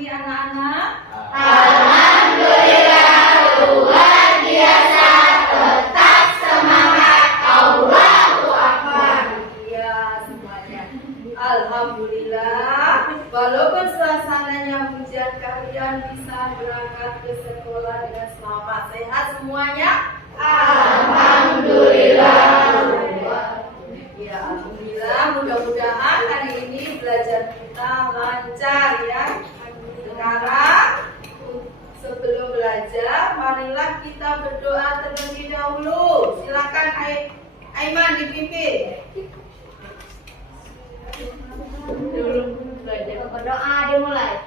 ini anak-anak? Alhamdulillah luar biasa, tetap semangat, Allahu Akbar. Iya semuanya. Alhamdulillah, walaupun suasananya hujan, kalian bisa berangkat ke sekolah dengan selamat. Sehat semuanya? Alhamdulillah. Ya, alhamdulillah. Mudah-mudahan hari ini belajar kita lancar ya. Sekarang sebelum belajar, marilah kita berdoa terlebih dahulu. Silakan Aiman dipimpin. Berdoa dimulai.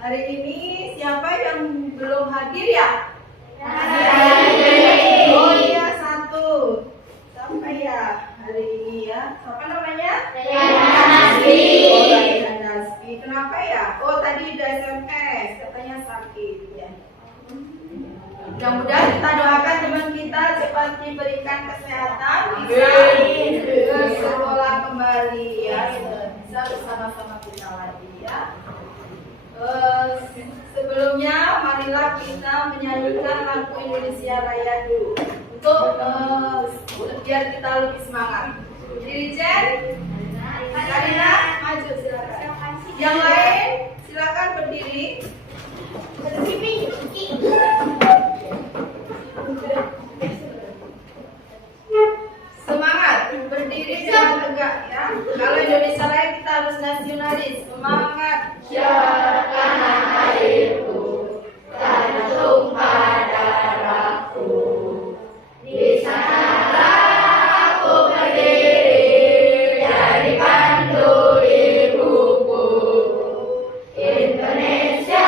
Hari ini siapa yang belum hadir ya? Oh iya satu. Siapa ya hari ini ya? Siapa namanya? Nasbi. Kenapa ya? Oh tadi ada SMS katanya sakit ya. Mudah-mudahan kita doakan teman kita cepat diberikan kesehatan bisa ke sekolah kembali ya. Bisa bersama-sama kita lagi ya. Sebelumnya marilah kita menyanyikan lagu Indonesia Raya dulu untuk biar kita lebih semangat. Dirijen, Karina maju silakan. Yang lain silakan berdiri. Semangat berdiri dengan tegak ya. Kalau Indonesia Raya kita harus nasionalis. Semangat. Tanah airku, tanah tumpah darahku. Di sanalah aku berdiri, jadi pandu ibuku. Indonesia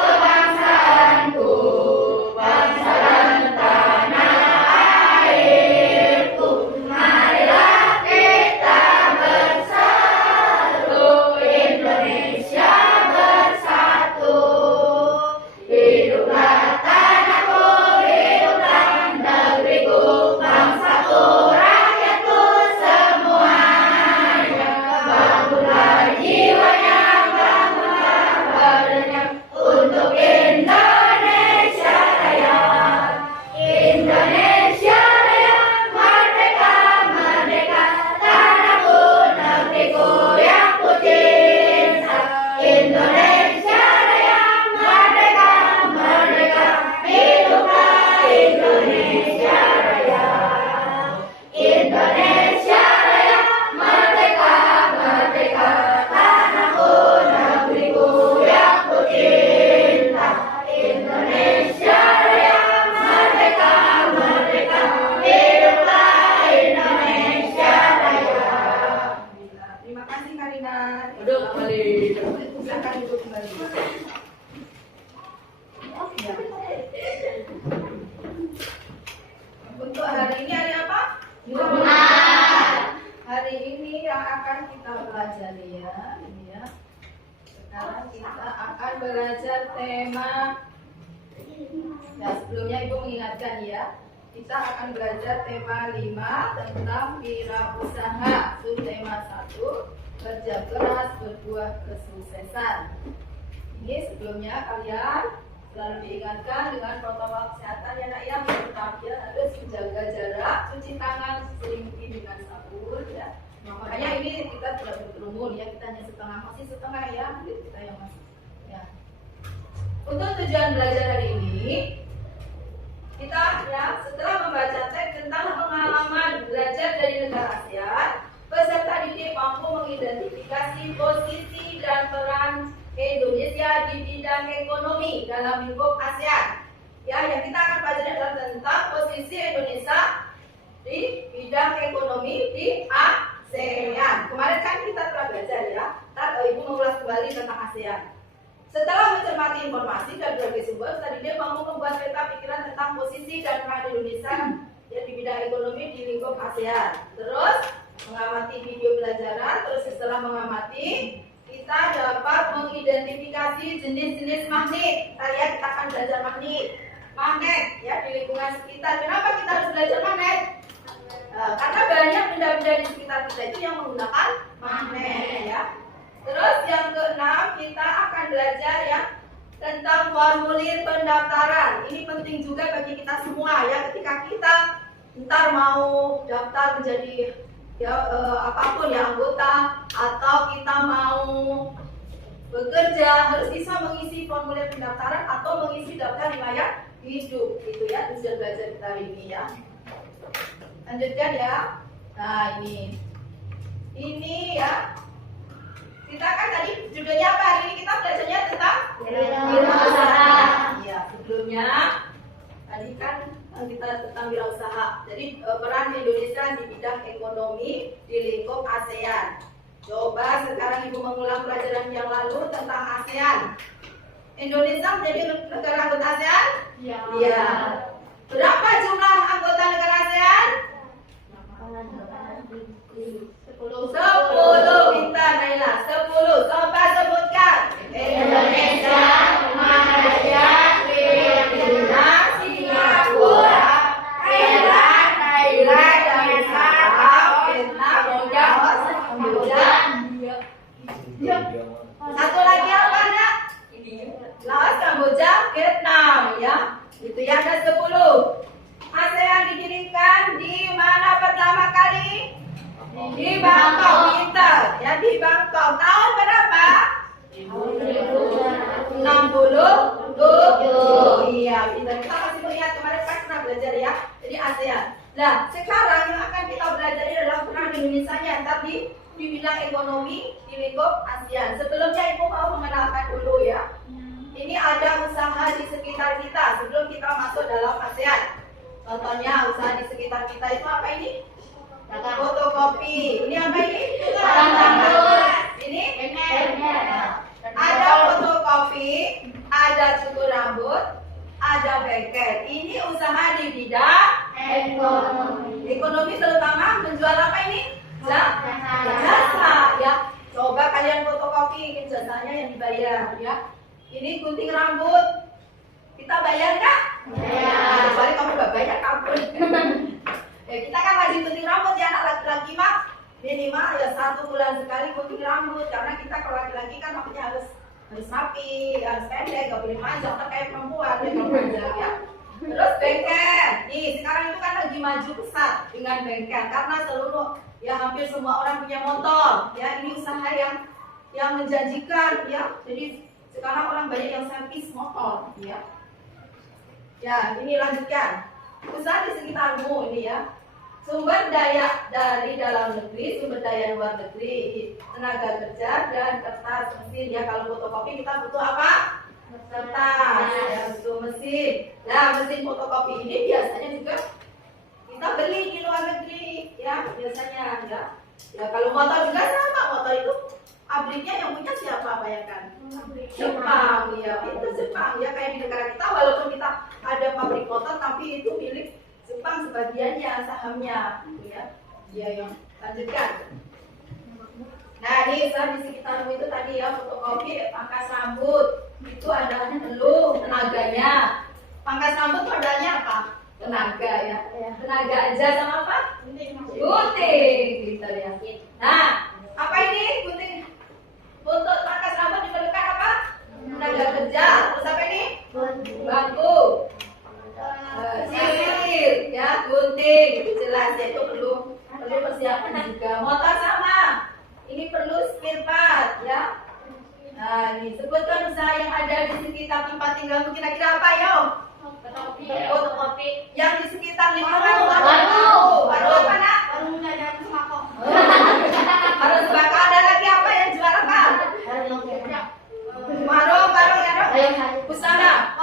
kebangsaanku, bangsa dan tanah airku. Marilah kita bersatu, Indonesia bersatu. Hiduplah tanahku, hiduplah negeriku, bangsaku, rakyatku semuanya. Bangunlah jiwanya, bangunlah badannya untuk Indonesia Raya. Indonesia Raya, merdeka, merdeka, tanahku, negeriku yang ku cinta. Indonesia Raya, merdeka, merdeka, hiduplah Indonesia Raya. Indonesia Raya, merdeka, merdeka, tanahku, negeriku yang ku cinta. Indonesia Raya, merdeka, merdeka, hiduplah Indonesia Raya. Terima kasih Karina. Duduk kembali. Silakan duduk kembali. Ya. Untuk hari ini hari apa? Hari ini yang akan kita belajar ya. Ini ya. Sekarang kita akan belajar tema. Nah, sebelumnya Ibu mengingatkan ya. Kita akan belajar tema 5 tentang wirausaha. Subtema 1, kerja keras berbuah kesuksesan. Ini sebelumnya kalian selalu diingatkan dengan protokol kesehatan ya nak ya. Tetap ya harus menjaga jarak, cuci tangan sering mungkin dengan sabun ya. Makanya ini kita tidak berkerumun ya, kita hanya masih setengah ya, kita yang masih ya. Untuk tujuan belajar hari ini kita ya setelah membaca teks tentang pengalaman belajar dari negara ASEAN, peserta didik mampu mengidentifikasi posisi dan peran Indonesia di bidang ekonomi dalam lingkup ASEAN. Ya, yang kita akan pelajari adalah tentang posisi Indonesia di bidang ekonomi di mencermati informasi dan berbagai sumber, tadi dia mampu membuat peta pikiran tentang posisi dan peran Indonesia ya di bidang ekonomi di lingkup ASEAN. Terus mengamati video pelajaran, terus setelah mengamati kita dapat mengidentifikasi jenis-jenis magnet. Kita lihat, kita akan belajar magnet ya di lingkungan sekitar. Kenapa kita harus belajar magnet? Karena banyak benda-benda di sekitar kita itu yang menggunakan magnet ya. Terus yang keenam, kita akan belajar ya tentang formulir pendaftaran. Ini penting juga bagi kita semua ya, ketika kita ntar mau daftar menjadi ya apapun ya, anggota atau kita mau bekerja, harus bisa mengisi formulir pendaftaran atau mengisi daftar riwayat hidup gitu ya. Sudah belajar kita hari ini ya. Lanjutkan ya. Nah ini ya, kita kan tadi judulnya apa hari ini, kita belajarnya tentang wirausaha. Ya, sebelumnya tadi kan kita tentang wirausaha. Jadi peran Indonesia di bidang ekonomi di lingkup ASEAN. Coba sekarang Ibu mengulang pelajaran yang lalu tentang ASEAN. Indonesia menjadi negara anggota ASEAN? Iya. Berapa jumlah anggota negara ASEAN? 10. Kita Naila 10. Coba sebutkan. Indonesia, Malaysia, Filipina, Singapura, Thailand, dan Vietnam, Kamboja. Satu lagi apa nak? Laos, Kamboja, Vietnam ya. Itu ya, ada 10. ASEAN didirikan di mana pertama kali? Di Bangkok, Winter ya, di Bangkok. Tahun berapa? 67. Iya, Winter. Kita masih melihat kemarin kan pernah belajar ya. Jadi ASEAN. Nah, sekarang yang akan kita belajar adalah peran Indonesia tapi di bidang ekonomi di lingkup ASEAN. Sebelumnya Ibu mau mengenalkan dulu ya. Ini ada usaha di sekitar kita sebelum kita masuk dalam ASEAN. Contohnya usaha di sekitar kita itu apa ini? Fotokopi. Ini apa ini? Ini? Ada fotokopi, ada cukur rambut, ada bengkel. Ini usaha di bidang ekonomi, terutama menjual apa ini? Jasa ya. Coba kalian fotokopi, ini jasanya yang dibayar ya. Ini gunting rambut, kita bayar nggak? Bayar. Kecuali kamu nggak bayar, kampun. Ya, kita kan wajib gunting rambut ya, anak laki-laki mah minimal ya 1 bulan sekali gunting rambut, karena kita kalau laki-laki kan rambutnya harus rapi, harus pendek, nggak boleh panjang, kayak perempuan ya. Terus bengkel, nih sekarang itu kan lagi maju pesat dengan bengkel karena seluruh ya hampir semua orang punya motor ya. Ini usaha yang menjanjikan ya. Jadi sekarang orang banyak yang servis motor ya. Ya, ini lanjutkan. Usaha di sekitarmu ini ya. Sumber daya dari dalam negeri, sumber daya luar negeri, tenaga kerja dan kertas mesin ya. Kalau fotokopi kita butuh apa? Kertas ya, butuh mesin. Nah, mesin fotokopi ini biasanya juga kita beli di luar negeri ya, biasanya ya. Ya, kalau motor juga sama, motor itu pabriknya yang punya siapa, bayangkan? Jepang ya, itu Jepang ya. Kayak di negara kita, walaupun kita ada pabrik motor tapi itu milik Jepang sebagiannya, sahamnya ya. Ya, yang lanjutkan. Nah, ini usaha di sekitarmu itu tadi ya, fotokopi, pangkas rambut. Itu ada perlu tenaganya. Pangkas rambut modalnya apa? Tenaga ya. Tenaga aja sama apa? Gunting gitu ya. Nah, apa ini gunting? Untuk pangkas rambut diperlukan apa? Tenaga kerja. Terus apa ini? Bangku. Sisir ya, gunting, itu jelas ya, itu perlu persiapan juga. Motor sama, ini perlu spare part ya. Nah, ini sebutkan usaha yang ada di sekitar tempat tinggalmu, kira-kira apa yo? Fotokopi. Yang di sekitar lingkungan warung apa nak? Warung ada sembako. Warung sembako, ada lagi apa yang jual apa? Warung ya dong. Usaha.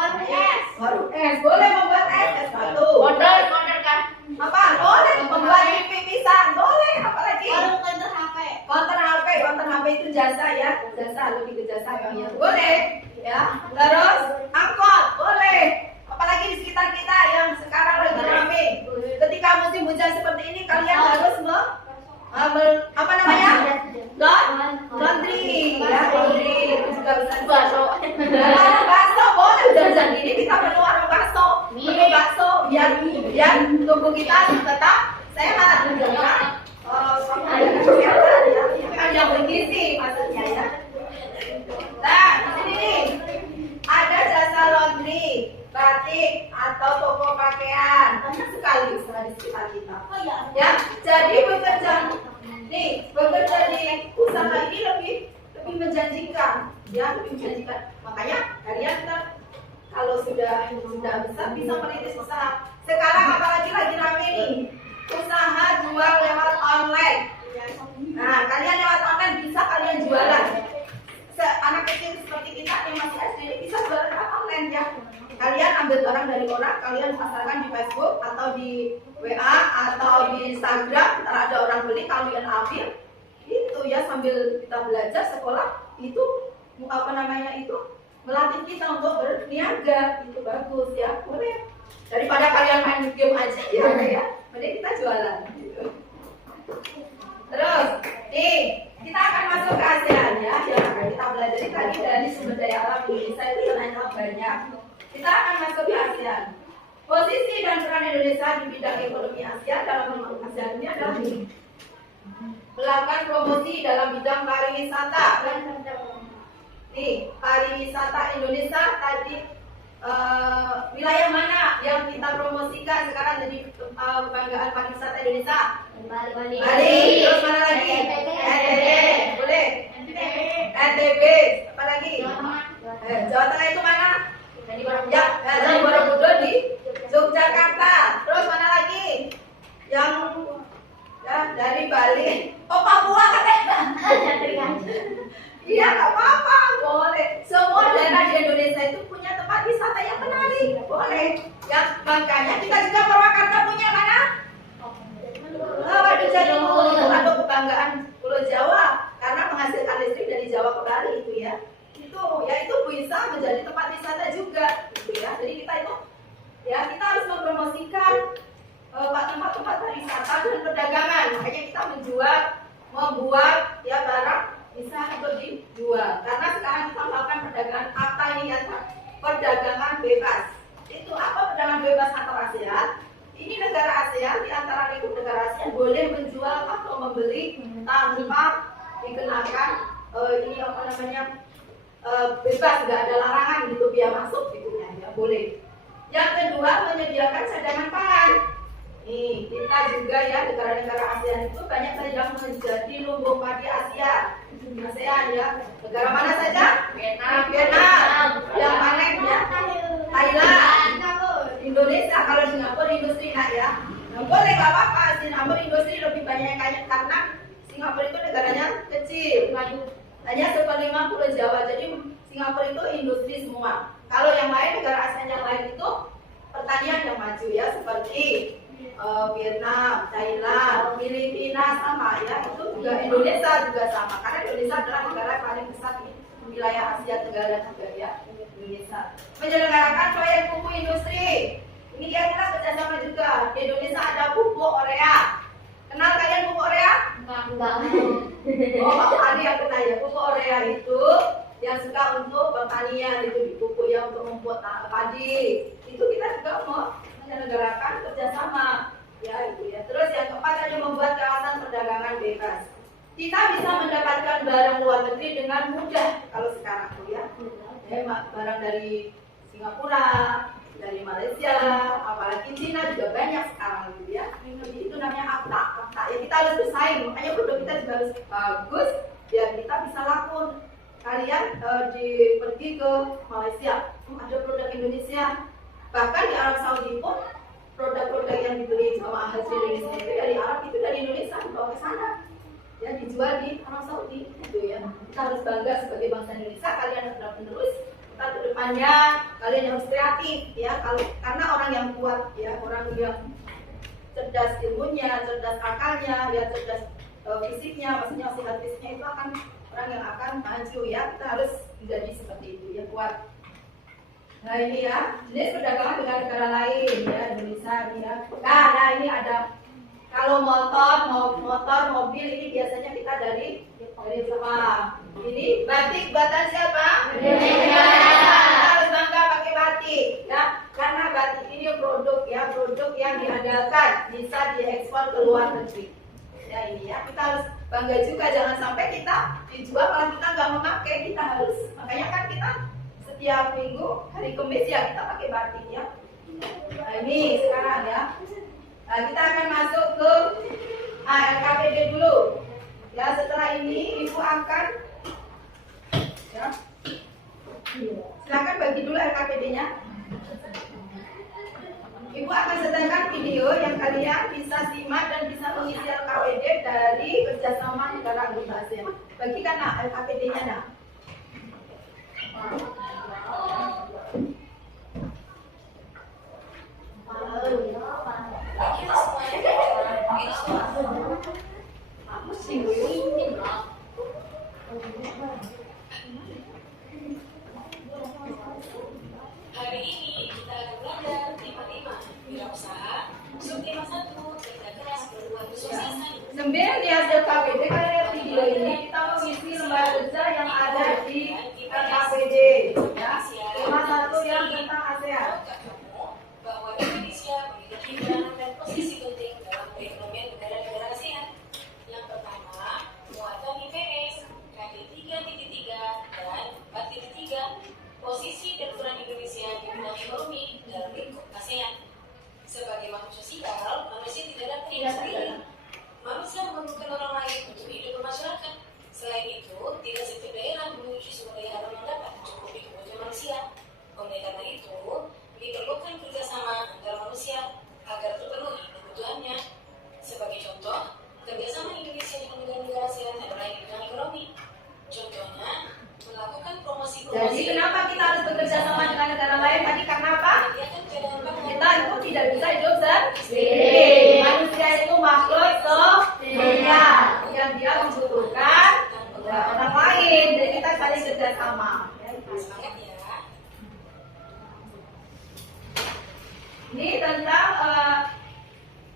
Warung es, boleh membuat es batu. Modal kan? Apa? Boleh membuat pipi pisang, boleh. Apalagi? Warung counter HP itu jasa ya, jasa lebih ke jasa ya. Boleh. Ya, terus angkot boleh. Apalagi di sekitar kita yang sekarang lagi ramai. Ketika musim hujan seperti ini, kalian harus apa namanya? Laundry, ya laundry itu juga bisa bakso. Warung bakso boleh hujan ini kita perlu warung bakso. Perlu bakso biar tubuh kita tetap sehat. Yang bergizi maksudnya ya. Nah, di sini nih ada jasa laundry, batik atau toko pakaian. Banyak sekali usaha di sekitar kita. Ya, jadi bekerja di usaha ini lebih menjanjikan, ya lebih menjanjikan. Makanya kalian kalau sudah bisa merintis usaha. Sekarang apalagi lagi rame nih, usaha jual lewat online. Nah, kalian lewat online bisa kalian jualan. Anak kecil seperti kita yang masih SD bisa jualan lewat online ya. Kalian ambil barang dari orang, kalian pasarkan di Facebook atau di WA atau di Instagram. Ntar ada orang beli, kalian ambil. Itu ya sambil kita belajar sekolah itu apa namanya itu melatih kita untuk berniaga. Itu bagus ya, boleh. Daripada kalian main game aja ya, mending kita jualan. Gitu. Terus, kita akan masuk ke ASEAN ya. Kita belajar tadi dari sumber daya alam Indonesia itu ternyata banyak. Kita akan masuk ke ASEAN. Posisi dan peran Indonesia di bidang ekonomi ASEAN dalam membangun ASEAN ini adalah melakukan promosi dalam bidang pariwisata. Pariwisata Indonesia tadi wilayah mana yang kita promosikan sekarang jadi kebanggaan pariwisata Indonesia? Bali. Terus mana lagi? NTB. Boleh. NTB. Apa lagi? Jawa Tengah itu mana? Ya, dari Borobudur di Yogyakarta. Terus mana lagi? Yang dari Bali. Oh, Papua katanya. Iya, nggak apa-apa, boleh. Semua daerah di Indonesia itu punya tempat wisata yang menarik, boleh. Ya, makanya kita juga Purwakarta punya mana? Waduk Jatiluhur itu ada kebanggaan Pulau Jawa karena menghasilkan listrik dari Jawa ke Bali itu ya. Itu bisa menjadi tempat wisata juga, gitu ya. Jadi kita kita harus mempromosikan tempat-tempat pariwisata dan perdagangan. Makanya kita membuat ya barang bisa untuk dijual. Karena sekarang kita melakukan perdagangan apa ini ya? Perdagangan bebas. Itu apa perdagangan bebas antar ASEAN? Ini negara ASEAN di antara lingkup negara ASEAN boleh menjual atau membeli tanpa dikenakan bebas, nggak ada larangan gitu biaya masuk gitu ya, boleh. Yang kedua menyediakan cadangan pangan. Kita juga ya negara-negara ASEAN itu banyak yang menjadi lumbung padi ASEAN ya. Negara mana saja? Vietnam. Yang panen ya Thailand, Indonesia. Kalau Singapura industri ya. Nah, boleh nggak apa-apa. Singapura industri lebih banyak kaya karena Singapura itu negaranya kecil, hanya 1/5 Pulau Jawa. Jadi Singapura itu industri semua. Kalau yang lain negara ASEAN yang lain itu pertanian yang maju ya seperti Vietnam, Thailand, Filipina sama ya, itu juga Indonesia juga sama karena Indonesia adalah negara paling besar di wilayah Asia Tenggara juga ya. Indonesia menyelenggarakan proyek pupuk industri. Ini dia kita kerjasama juga. Di Indonesia ada pupuk Orea. Kenal kalian pupuk Orea? Enggak. Oh, Pak Ali yang kenal ya. Pupuk Orea itu yang suka untuk pertanian itu dipupuk ya untuk membuat padi. Itu kita juga mau menyelenggarakan kerjasama ya itu ya. Terus yang keempat ada membuat kawasan perdagangan bebas. Kita bisa mendapatkan barang luar negeri dengan mudah kalau sekarang tuh ya. Barang dari Singapura, dari Malaysia, apalagi Cina juga banyak sekarang gitu ya. Jadi itu namanya akta. Ya kita harus bersaing, makanya produk kita juga harus bagus biar kita bisa laku. Kalian pergi ke Malaysia, ada produk Indonesia. Bahkan di Arab Saudi pun produk-produk yang dibeli sama haji Indonesia itu dari Arab itu dari Indonesia dibawa ke sana. Ya dijual di Arab Saudi gitu ya. Kita harus bangga sebagai bangsa Indonesia. Kalian harus menerus kita ke depannya. Kalian harus kreatif ya. Karena orang yang kuat ya, orang yang cerdas ilmunya, cerdas akalnya, ya cerdas fisiknya, maksudnya sehat fisiknya itu akan orang yang akan maju ya. Kita harus menjadi seperti itu ya, kuat. Nah ini ya, jenis perdagangan dengan negara lain ya, Indonesia ini ya. Nah ini ada, kalau motor, mobil ini biasanya kita dari Jepang. Ini batik buatan siapa? Indonesia. Kita harus bangga pakai batik ya, karena batik ini produk yang diandalkan, bisa diekspor ke luar negeri. Ya ini ya, kita harus bangga juga, jangan sampai kita dijual kalau kita nggak memakai. Kita harus, makanya kan kita setiap minggu hari Kamis ya kita pakai batik ya. Nah ini sekarang ya. Nah, kita akan masuk ke LKPD dulu. Ya, setelah ini Ibu akan ya. Silakan bagi dulu LKPD-nya. Ibu akan setelkan video yang kalian bisa simak dan bisa mengisi LKPD dari kerjasama negara anggota ASEAN. Bagikan nak LKPD-nya nak. Hari ini kita akan belajar tema 5 wirausaha, subtema 1 kerja keras berbuat kesuksesan. Sambil lihat LKPD, kalian lihat video ini, kita mengisi lembar kerja yang ada di LKPD ya. Tema 1 yang tentang ASEAN. Bahwa Indonesia memiliki peranan dan posisi penting dalam perekonomian negara-negara ASEAN. Yang pertama, muatan IPS, KD 3.3 dan 4.3, posisi dan peran Indonesia di bidang ekonomi dalam lingkup ASEAN. Sebagai makhluk sosial, manusia tidak dapat hidup sendiri. Manusia memerlukan orang lain untuk hidup bermasyarakat. Selain itu, tidak setiap daerah memiliki sumber daya alam yang dapat mencukupi kebutuhan manusia. Oleh karena itu, diperlukan kerjasama antar manusia agar terpenuhi kebutuhannya. Sebagai contoh, kerjasama Indonesia dengan negara-negara ASEAN adalah di bidang ekonomi. Contohnya, melakukan promosi. Jadi kenapa kita harus bekerja sama dengan negara lain? Tadi karena apa? Kita itu tidak bisa hidup sendiri. Manusia itu makhluk sosial yang dia membutuhkan orang lain. Jadi kita saling kerja sama. Semangat ya. Ini tentang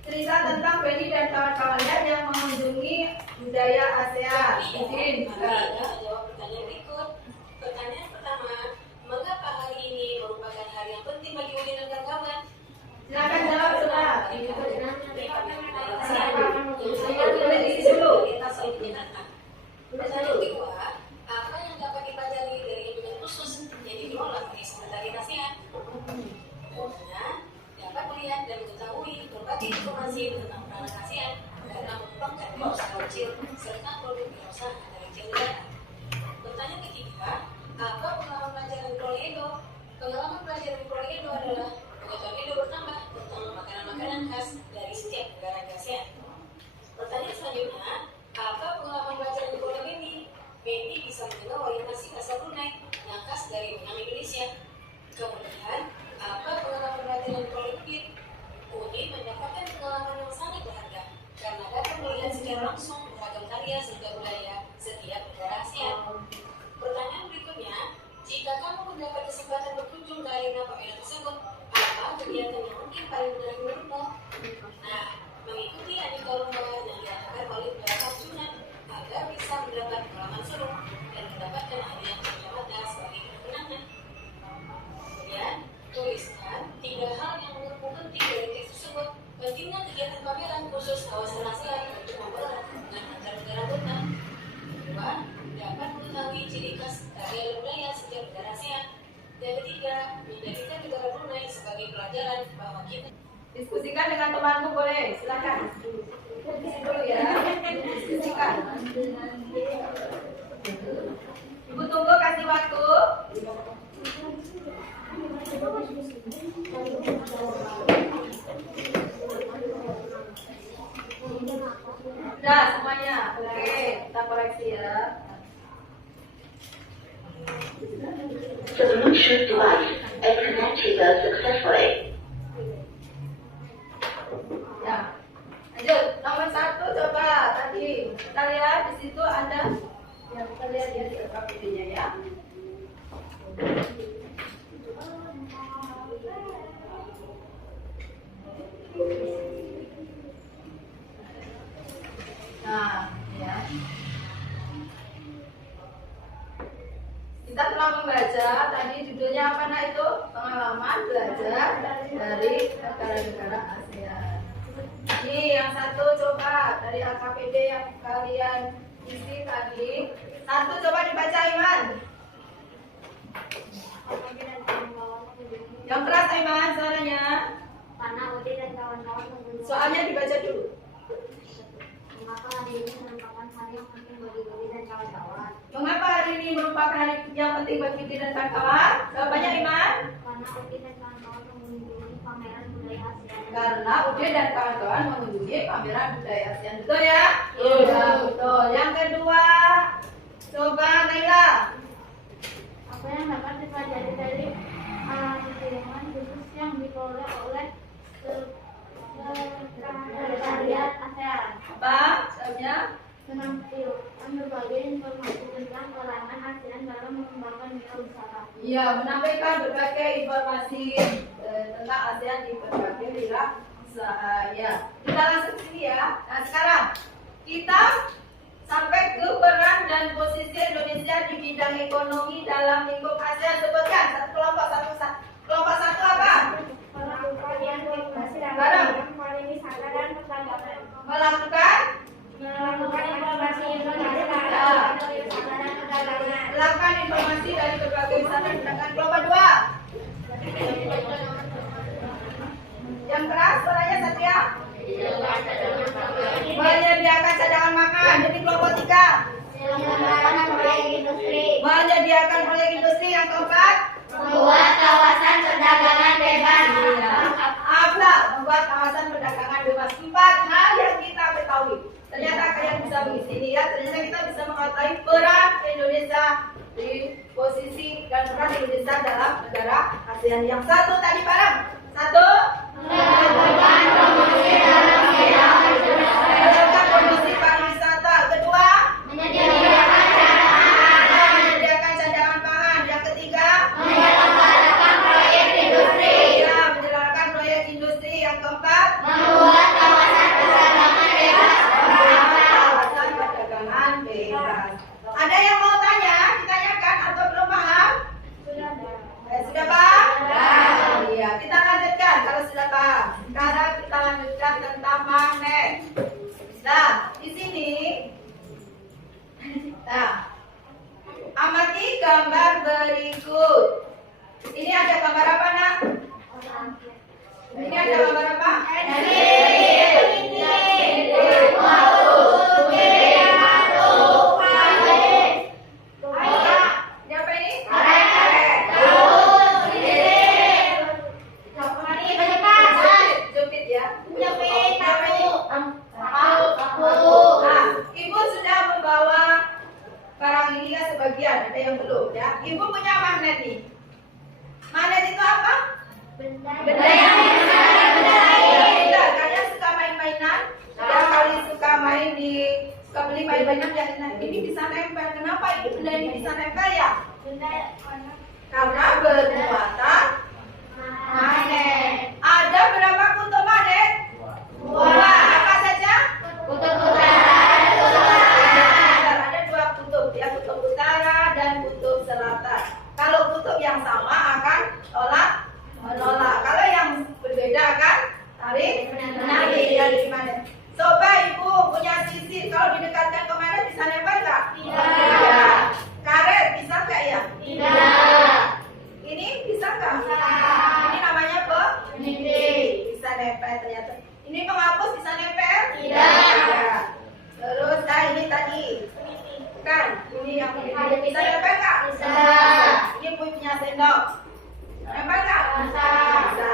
cerita tentang Benny dan kawan-kawannya yang mengunjungi budaya ASEAN. Izin. Jawab pertanyaan berikut. Pertanyaan pertama, mengapa hari ini merupakan hari yang penting bagi Udin dan kawan-kawan? Silakan jawab sudah. Pertanyaan kedua, apa yang dapat dipelajari dari unit khusus yang dikelola oleh Sekretariat ASEAN? Jawabannya, dapat melihat dan mengetahui berbagai informasi tentang peranan ASEAN dalam mengembangkan wirausaha kecil serta produk wirausaha dari kecil negara. Pertanyaan ketiga, apa pengalaman pelajaran di Prolegendo? Pengalaman pelajaran di Prolegendo adalah pengetahuan Indo bertambah tentang makanan-makanan khas dari setiap negara di ASEAN. Pertanyaan selanjutnya, apa pengalaman pelajaran di Pulau Bendi? Bendi bisa mengenal orientasi bahasa Brunei yang khas dari benang Indonesia. Kemudian, apa pengalaman pelajaran di Pulau Udin? Udin mendapatkan pengalaman yang sangat berharga karena dapat melihat secara langsung beragam karya serta budaya setiap negara ASEAN. Pertanyaan berikutnya, jika kamu mendapat kesempatan berkunjung ke arena pameran tersebut, apa kegiatan yang mungkin paling menarik menurutmu? Nah, mengikuti aneka lomba yang diadakan oleh beberapa jurnal agar bisa mendapat pengalaman seru dan mendapatkan hadiah kacamata sebagai kemenangan. Kemudian, tuliskan 3 hal yang menurutmu penting dari teks tersebut. Pentingnya kegiatan pameran khusus kawasan ASEAN untuk mempererat hubungan antar negara anggota. Kedua, dapat mengetahui ciri khas karya dan budaya setiap negara ASEAN. Dan ketiga, menjadikan negara Brunei sebagai pelajaran bahwa kita. Diskusikan dengan temanmu boleh, silakan. Diskusi dulu ya. Diskusikan. Ibu tunggu, kasih waktu. Sudah semuanya, oke, kita koreksi ya. The Bluetooth device is connected successfully. Ya, lanjut. Nomor 1 coba tadi kita lihat di situ ada Ya, kita lihat ya di LKPD-nya ya. Nah, ya. Kita telah membaca tadi judulnya apa nak itu? Pengalaman belajar dari negara-negara ASEAN. Ini yang satu coba dari LKPD yang kalian isi tadi. Satu coba dibaca Iman. Yang keras Iman suaranya. Karena Udi dan kawan-kawan mengunjungi. Soalnya dibaca dulu. Mengapa hari ini merupakan hari yang penting bagi Udi dan kawan-kawan? Mengapa hari ini merupakan hari yang penting bagi Udi dan kawan-kawan? Jawabannya Iman. Karena Udi dan kawan-kawan mengunjungi pameran budaya ASEAN. Karena Udi dan kawan-kawan mengunjungi pameran budaya ASEAN. Betul ya? Betul. Betul. Yang kedua, coba Naila. Apa yang dapat dipelajari dari kiriman khusus yang diperoleh oleh Sekretariat ASEAN? Apa? Jawabnya? Menampilkan berbagai informasi tentang peranan ASEAN dalam mengembangkan wirausaha. Iya, menampilkan berbagai informasi tentang ASEAN di berbagai wirausaha. Ya, kita langsung sini ya. Nah, sekarang kita sampai ke peran dan posisi Indonesia di bidang ekonomi dalam lingkup ASEAN. Sebutkan satu kelompok kelompok satu apa? Melakukan informasi dan pariwisata dan perdagangan. Melakukan Informasi Indonesia pariwisata dan perdagangan. melakukan informasi dari berbagai wisata dan perdagangan. Kelompok dua. Yang keras suaranya Satria. Menyediakan cadangan makan. Jadi kelompok tiga. Menyediakan proyek industri. Menyediakan proyek industri. Yang keempat. Membuat kawasan perdagangan bebas. Apa? Membuat kawasan perdagangan bebas. 4 hal yang kita ketahui. Ternyata kalian bisa mengisi ini ya. Ternyata kita bisa mengetahui peran Indonesia di posisi dan peran Indonesia dalam negara ASEAN. Yang satu tadi bareng. Satu. Melakukan promosi dalam bidang Melakukan promosi pariwisata. Kedua. menyediakan Menyediakan cadangan pangan. Yang ketiga. menyelenggarakan proyek industri. Ya, menjalankan proyek industri. Yang keempat. Membuat kawasan perdagangan bebas. Kawasan perdagangan bebas. Ada yang mau tanya? Ditanyakan atau belum paham? Sudah paham? Iya, kita lanjutkan kalau sudah paham. Sekarang kita lanjutkan tentang magnet. Nah, di sini, nah, amati gambar berikut. Ini ada gambar apa nak? Ini ada gambar apa? Siapa ini? Jepit ya. Nah, Ibu sudah membawa barang ini ya sebagian, ada yang belum ya. Ibu punya magnet nih. Magnet itu apa? Benda. Kalian suka main-mainan? Setiap kali suka beli main-mainan yang ini bisa nempel. Kenapa ini benda ini bisa nempel ya? Karena bermuatan magnet. Ada berapa kutub magnet? Dua. Apa saja? Ada 2 kutub ya, kutub utara dan kutub selatan. Kalau kutub yang sama akan menolak. Kalau yang berbeda akan menarik ya di mana? Coba Ibu punya sisir, kalau didekatkan ke mana bisa nempel nggak? Tidak. Karet bisa nggak ya? Tidak. Ini bisa nggak? Ini namanya bisa nempel ternyata. Ini penghapus bisa nempel? Tidak. Terus ini tadi. Bukan, ini yang bisa nempel nggak? Bisa. Ini punya sendok. Nempel nggak? Bisa.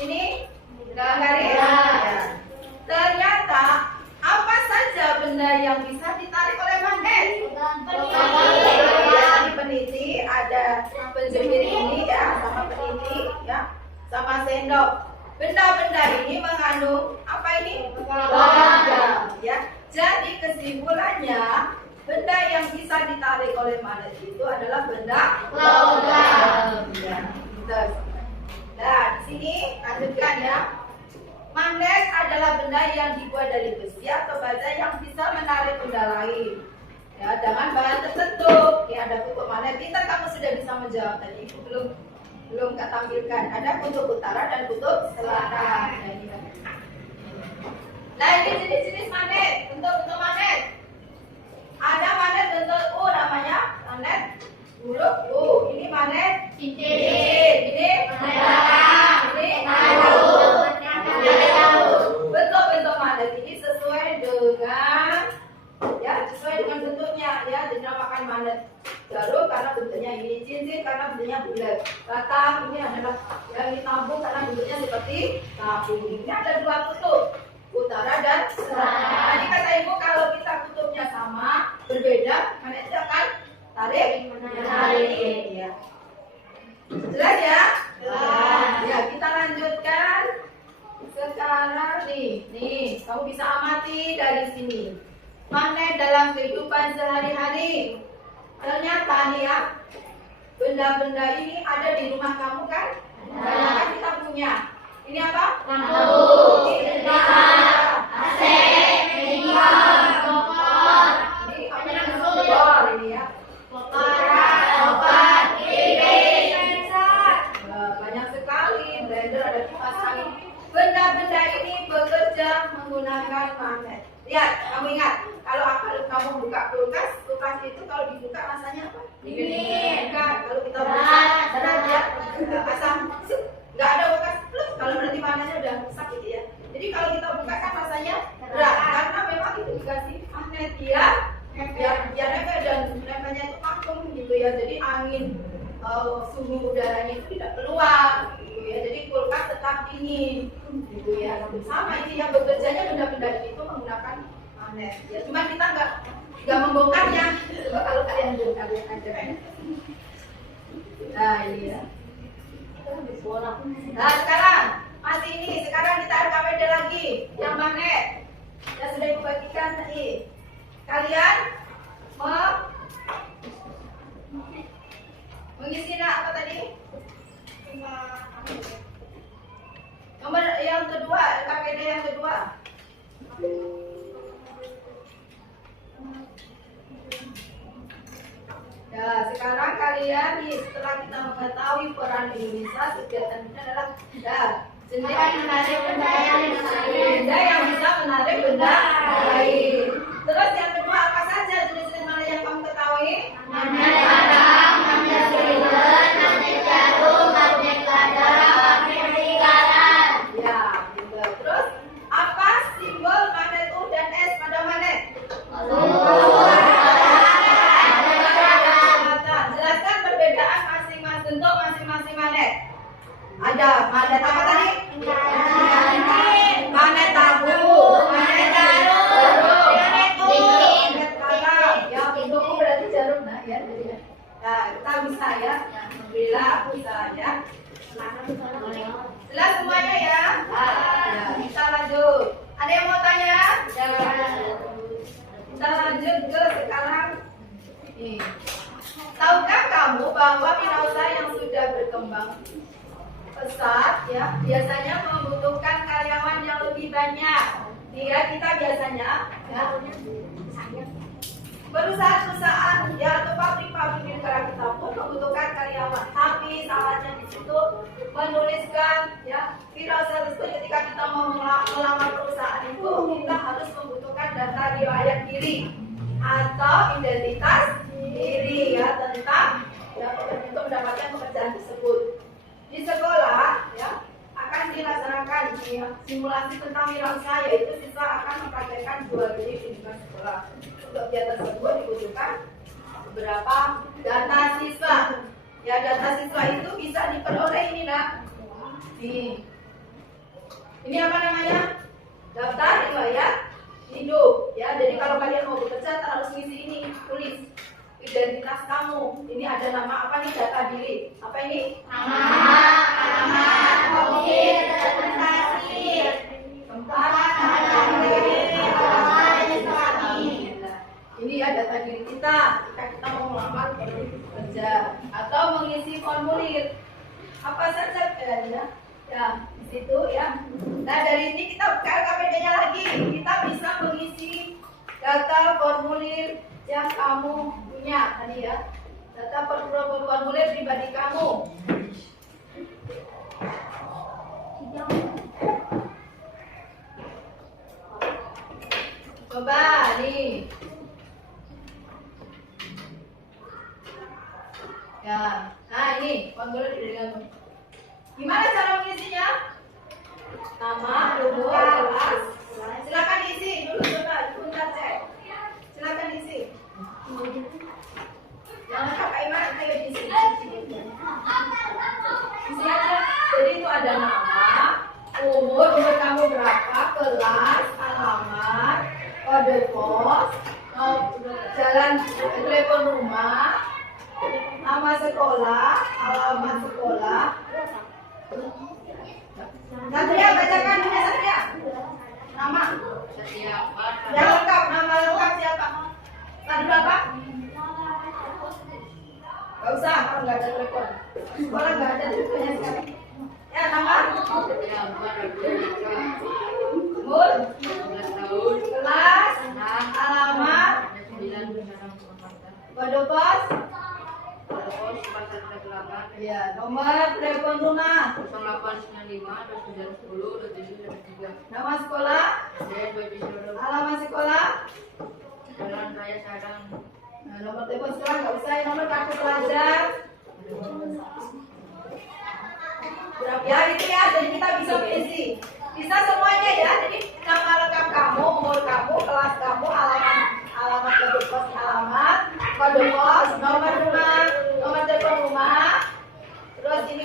Ini garis. Ya. Ternyata apa saja benda yang bisa ditarik oleh magnet? Ya, di peniti ada penjepit ini ya, sama peniti ya, sama sendok. Benda-benda ini mengandung apa ini? Logam ya. Jadi kesimpulannya Benda yang bisa ditarik oleh magnet itu adalah benda logam. Ya, betul. Nah, di sini lanjutkan ya. Magnet adalah benda yang dibuat dari besi atau baja yang bisa menarik benda lain. Ya, dengan bahan tertentu. Ya, ada kutub magnet. Kita kamu sudah bisa menjawab tadi. Belum tampilkan. Ada kutub utara dan kutub selatan. Nah, ini jenis-jenis magnet. Bentuk-bentuk magnet. Ada magnet bentuk U namanya magnet huruf U. Ini magnet Cincin. Ini Merah. ini Tahu. bentuk-bentuk magnet ini sesuai dengan bentuknya ya, dinamakan magnet. Jarum karena bentuknya ini, cincin karena bentuknya bulat. Batam ini adalah yang ini tabung karena bentuknya seperti tabung. Ini ada dua kutub, utara dan selatan. Tadi kata ibu kalau kita kutubnya sama, berbeda, magnetnya akan tarik. Ya. Jelas ya? Jelas. Ya, kita lanjutkan. Sekarang nih, kamu bisa amati dari sini. Magnet dalam kehidupan sehari-hari. Ternyata nih ya, benda-benda ini ada di rumah kamu kan? Banyak kan kita punya. Ini apa? Lampu. Ini AC. Media. Kompor. Ini kompor ini ya. Obat. TV. Banyak sekali, blender, ada kipas angin. Benda-benda ini bekerja menggunakan magnet. Lihat, kamu ingat, kalau kamu buka kulkas itu kalau dibuka rasanya apa? Dingin. Kan, kalau kita buka, Berat. berat ya, asam, nggak ada bekas, kalau berarti magnetnya udah rusak gitu ya. Jadi kalau kita buka kan rasanya berat, karena memang itu dikasih magnet ya, biar nempel dan nempelnya itu vakum gitu ya. Jadi angin suhu udaranya itu tidak keluar gitu ya, jadi kulkas tetap dingin gitu ya. Sama ini yang bekerjanya benda-benda itu menggunakan magnet ya, cuma kita nggak membongkarnya. Coba kalau kalian bongkar ya aja. Nah ini ya. Nah sekarang masih ini, sekarang kita ada beda lagi yang magnet yang sudah ibu bagikan tadi. Kalian mengisi apa tadi? Nomor yang kedua, KPD yang kedua. Ya, sekarang kalian nih, setelah kita mengetahui peran Indonesia, kegiatan ini adalah benda yang bisa menarik benda lain. Terus yang kedua apa saja jenis-jenis magnet yang kamu ketahui? Magnet barang, magnet silinder, magnet jarum, magnet ladang, magnet lingkaran. Ya, gitu. Terus apa simbol magnet U dan S pada magnet? Jelaskan perbedaan bentuk masing-masing magnet. Ada magnet apa tadi? Magnet tabung, magnet jarum, magnet kalam. Ya, bentuk U berarti jarum. Nah, ya, jadi ya. Nah, kita bisa ya, bila bisa ya. Jelas semuanya ya? Ya, kita lanjut. Ada yang mau tanya? Ya. Kita lanjut ke sekarang. Nih. Tahukah kamu bahwa wirausaha yang sudah berkembang pesat ya biasanya membutuhkan karyawan yang lebih banyak. Nih ya, kita biasanya ya, perusahaan-perusahaan ya atau pabrik-pabrik di negara kita pun membutuhkan karyawan. Tapi salahnya di situ menuliskan ya wirausaha tersebut ketika kita mau melamar perusahaan itu kita harus membutuhkan data riwayat diri atau identitas diri ya tentang ya untuk mendapatkan pekerjaan tersebut. Di sekolah ya akan dilaksanakan ya, simulasi tentang wirausaha, yaitu siswa akan mempraktekkan jual beli di lingkungan sekolah. Untuk kegiatan tersebut dibutuhkan beberapa data siswa. Ya, data siswa itu bisa diperoleh ini nak. Ini apa namanya? Daftar riwayat hidup. Ya, jadi kalau kalian mau bekerja harus ngisi ini, tulis identitas kamu. Ini ada nama apa nih, data diri. Apa ini? Nama, alamat, hobi, prestasi, Tempat, registrasi. Ini ya data diri kita ketika kita mau melamar kerja atau mengisi formulir apa saja ya di situ ya. Nah dari ini kita buka KPD-nya lagi, kita bisa mengisi data formulir yang kamu punya tadi ya, data formulir pribadi kamu. Coba nih. Ya, nah ini formulir dari kamu. Gimana cara mengisinya? Nama, nomor, kelas. Silakan diisi dulu, coba sebentar cek. Silakan diisi. Jangan pakai mana kayak diisi. Isi aja. Jadi itu ada nama, umur kamu berapa, kelas, alamat, kode pos, jalan telepon rumah, nama sekolah, alamat sekolah. Satria, bacakan ini Satria. Nama. Yang lengkap, nama lengkap siapa? Tadi Bapak? Gak usah, kalau nggak ada telepon. Sekolah nggak ada teleponnya sekarang. Ya, nama? Umur? Kelas? Alamat? Kode pos? Ya, nomor telepon rumah 0895 nama sekolah, alamat sekolah, Jalan Raya Sadang. nah, nomor telepon sekolah nggak usah, nomor kartu pelajar. Ya itu ya, jadi kita bisa isi, bisa semuanya ya. Jadi nama lengkap kamu, umur kamu, kelas kamu, alamat kode pos, alamat, kode pos, nomor rumah, nomor telepon rumah. Terus ini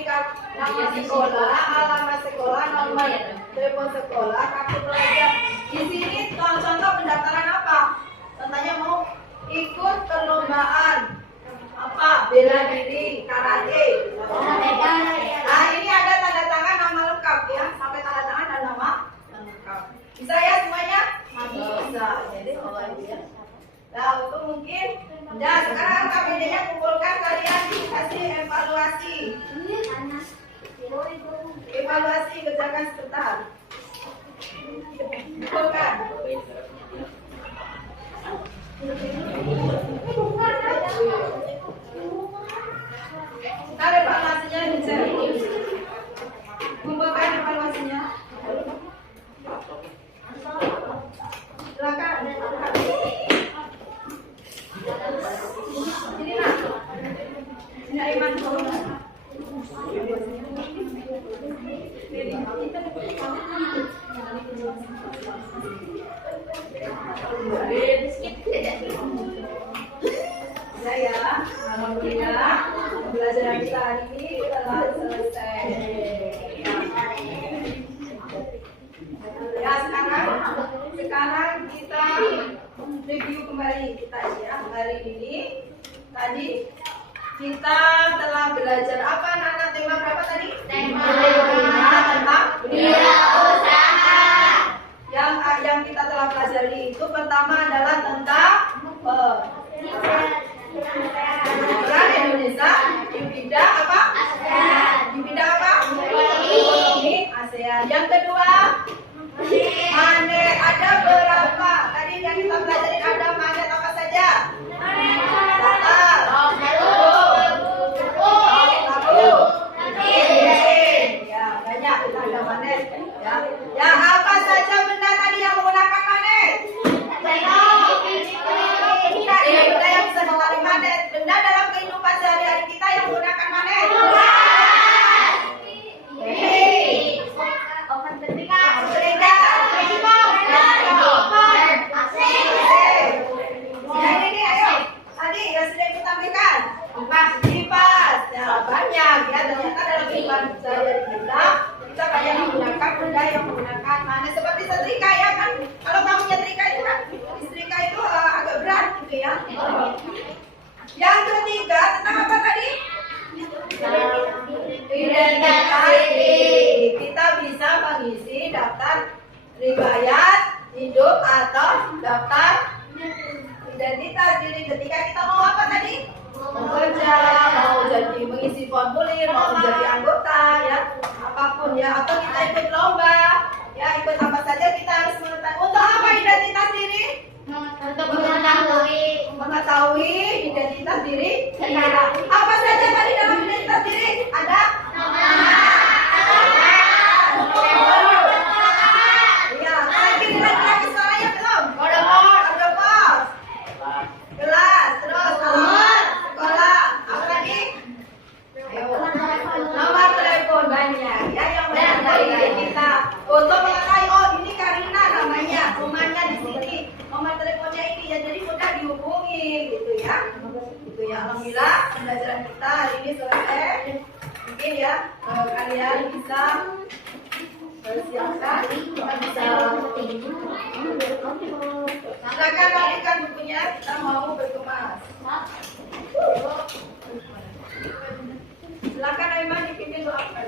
nama sekolah, alamat sekolah, nomor telepon sekolah, kartu pelajar. Di sini contoh pendaftaran apa? Contohnya mau ikut perlombaan apa? Bela diri, karate. Nah ini ada tanda tangan nama lengkap ya, sampai tanda tangan dan nama lengkap. Bisa ya semuanya? Bisa. Jadi ya. Nah itu mungkin. Nah sekarang KPD-nya kumpulkan, kalian dikasih evaluasi. Evaluasi kerjakan sebentar. Kumpulkan. Ntar evaluasinya dicari. Kumpulkan evaluasinya. Silakan. Sini nak. Sini Aiman. Ya, alhamdulillah pembelajaran kita hari ini telah selesai. Ya sekarang kita review kembali kita ya. Hari ini tadi kita telah belajar apa anak-anak, tema berapa tadi? Tema tentang wirausaha. Yang kita telah pelajari itu pertama adalah tentang peran Indonesia di bidang apa? ASEAN. Di bidang apa? Ekonomi ASEAN. Yang kedua, magnet. Ada berapa? Tadi yang kita pelajari ada magnet apa saja? Ya, banyak kita ada magnet. Ya, apa saja benda tadi yang menggunakan magnet? Benda yang bisa ditarik magnet. Benda dalam kehidupan sehari-hari kita yang menggunakan magnet. Banyak ya, ternyata dalam kehidupan sehari-hari kita banyak menggunakan benda yang menggunakan magnet seperti setrika ya kan. Kalau kamu nyetrika itu kan, setrika itu agak berat gitu ya. Yang ketiga tentang apa tadi? Identitas. Kita bisa mengisi daftar riwayat hidup atau daftar identitas. kita sendiri ketika kita mau apa tadi? Bekerja, mau jadi mengisi formulir, mau jadi anggota ya, apapun ya, atau kita ikut lomba ya, ikut apa saja kita harus mengetahui. Untuk apa identitas diri? Untuk Mengetahui identitas diri sendiri. Apa saja tadi dalam identitas diri? Ada iya, lagi lagi suaranya belum? Ada pos. Kelas, terus sekolah, apa lagi? Ayo. Nomor telepon banyak ya yang mengetahui kita. Untuk mengetahui oh ini Karina namanya, rumahnya di sini, nomor teleponnya ini ya, jadi mudah dihubungi gitu ya. Gitu ya. Alhamdulillah pembelajaran kita hari ini selesai. Mungkin ya kalian bisa silakan kita bisa silakan rapikan bukunya, kita mau berkemas. Silakan Aiman dipimpin doakan.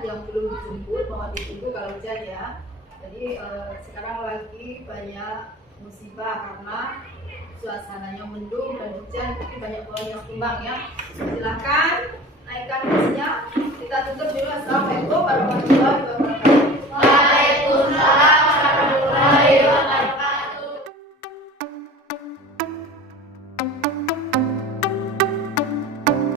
Yang belum dijemput mohon ditunggu kalau hujan ya. Jadi sekarang lagi banyak musibah karena suasananya mendung dan hujan, tapi banyak pohon yang tumbang ya. Silahkan naikkan busnya.